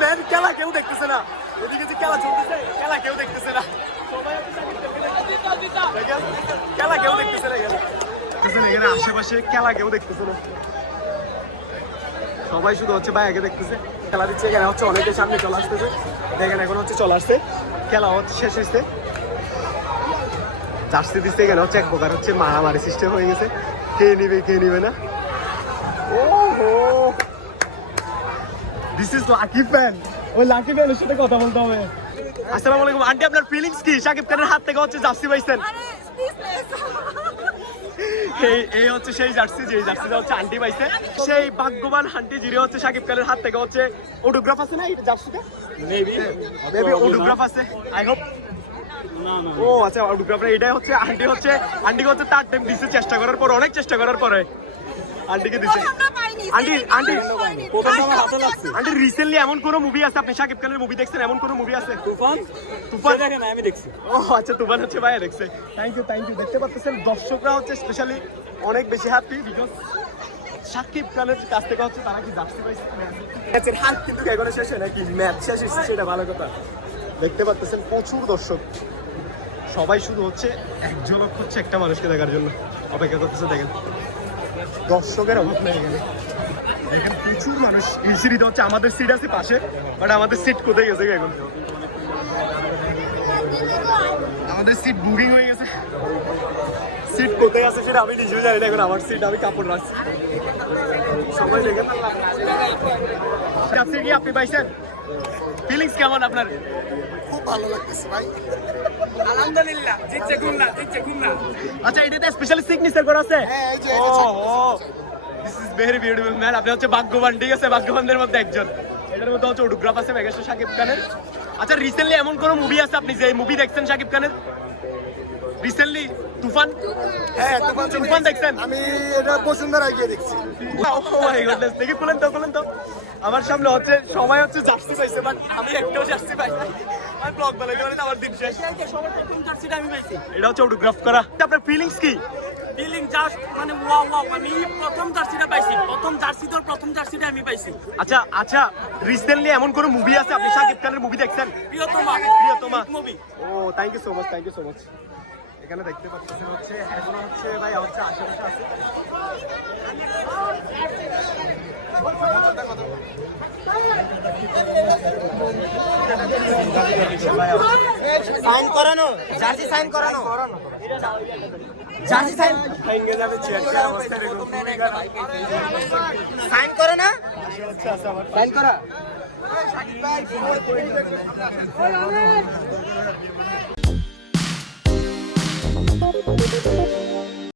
Man খেলা কেউ দেখতেছে না, এদিকে যে খেলা চলতেছে খেলা কেউ দেখতেছে না, খেলা কেউ দেখতেছে না, এখানে আশেপাশে খেলা কেউ দেখতেছে না, সবাই শুধু হচ্ছে ভাইয়াকে দেখতেছে খেলা দিচ্ছে। এখানে হচ্ছে অনেকের সামনে চলে আসতেছে, দেখেন এখন হচ্ছে চলে আসছে, খেলা হচ্ছে শেষ হয়েছে, জার্সি দিচ্ছে। এখানে হচ্ছে এক প্রকার হচ্ছে মারামারি সিস্টেম হয়ে গেছে, কে নিবে না। ওহো, দিস ইজ লাকি ফ্যান, ওই লাকি ফ্যানের সাথে কথা বলতে হবে। আসসালামু আলাইকুম আন্টি, আপনার ফিলিংস কি শাকিব খানের হাত থেকে হচ্ছে জার্সি পাইছেন? এই হচ্ছে সেই জার্সি, যে জার্সিটা হচ্ছে আন্টি পাইছে, সেই ভাগ্যবান আন্টি যিনি হচ্ছে শাকিব খানের হাত থেকে হচ্ছে অটোগ্রাফ আছে না এই জার্সিটা, মেবি অটোগ্রাফ আছে, আই হোপ। ও আচ্ছা, অটোগ্রাফটা এটাই হচ্ছে আন্টিকে হচ্ছে তার টাইম দিচ্ছে, চেষ্টা করার পর, অনেক চেষ্টা করার পরে আন্টিকে দিছে। আন্টি রিসেন্টলি এমন কোন মুভি আছে, আপনি শাকিব খানের মুভি দেখছেন, এমন কোন মুভি আছে? তুফান দেখেন, আমি দেখছি। ও আচ্ছা, তুফান হচ্ছে ভাইয়া দেখছে। Thank you. দেখতে পাচ্ছেন দর্শকরা হচ্ছে স্পেশালি অনেক বেশি হ্যাপি, বিকজ শাকিব খানের কাছ থেকে হচ্ছে তারা কি জার্সি পাইছে। ম্যাচের হাত কিন্তু এখনো শেষ হয় নাকি, ম্যাচ শেষ হয়েছে সেটা ভালো কথা। দেখতে পাচ্ছেন প্রচুর দর্শক, সবাই শুধু হচ্ছে একজন হচ্ছে একটা মানুষকে দেখার জন্য অপেক্ষা করতেছে। দেখেন দর্শকের অভাব নেই এখানে, দেখেন প্রচুর মানুষ। এই সিঁড়িতে হচ্ছে আমাদের সিট আছে পাশে, বাট আমাদের সিট কোথায় গেছে এখন? আমাদের সিট বুকিং হয়ে গেছে, সিট কোথায় আছে সেটা আমি নিজেও জানি না এখন। আমার সিট আমি কাপড় রাখছি, সবাই দেখেন। কি আপনি পাইছেন, ফিলিংস কেমন আপনার? খুব ভালো লাগতেছে ভাই, আলহামদুলিল্লাহ। জিতছে খুলনা। আচ্ছা, এটাতে স্পেশালি সিগনেচার করা আছে? হ্যাঁ, এই যে this is very beautiful man. আপনি হচ্ছে ভাগ্যবান, ঠিক আছে, ভাগ্যবানদের মধ্যে একজন। এটার মধ্যে হচ্ছে অটোগ্রাফ আছে মেগাস্টার শাকিব খানের। আচ্ছা, রিসেন্টলি এমন কোন মুভি আছে আপনি যে মুভি দেখছেন শাকিব খানের রিসেন্টলি? তুফান? হ্যাঁ, তুফান দেখছেন? আমি এটা বসুন্ধরা গিয়ে দেখছি। দেখি খুলেন তো। আমার সামনে হচ্ছে সবাই হচ্ছে জার্সি পাইছে, বাট আমি একটাও জার্সি পাই না। আমি ব্লগ বানাই মানে আমার দিন শেষ। সবার প্রথম জার্সিটা আমি পাইছি। এটা হচ্ছে অটোগ্রাফ করা। আপনার ফিলিংস কি? ফিলিং জাস্ট মানে ওয়াও। আমি প্রথম জার্সিটা পাইছি, প্রথম জার্সিটা আমি পাইছি। আচ্ছা, রিসেন্টলি এমন কোন মুভি আছে আপনি শাকিব খানের মুভি দেখছেন? Priyotoma movie. Oh thank you so much. এখানে দেখতে পাচ্ছেন হচ্ছে এখন হচ্ছে ভাই হচ্ছে আশেপাশে আছে। সাইন করানো, জার্সি সাইন করানো, জার্সি সাইন ভেঙে যাবে, চেয়ার অবস্থা এরকম। সাইন করে না, সাইন করা।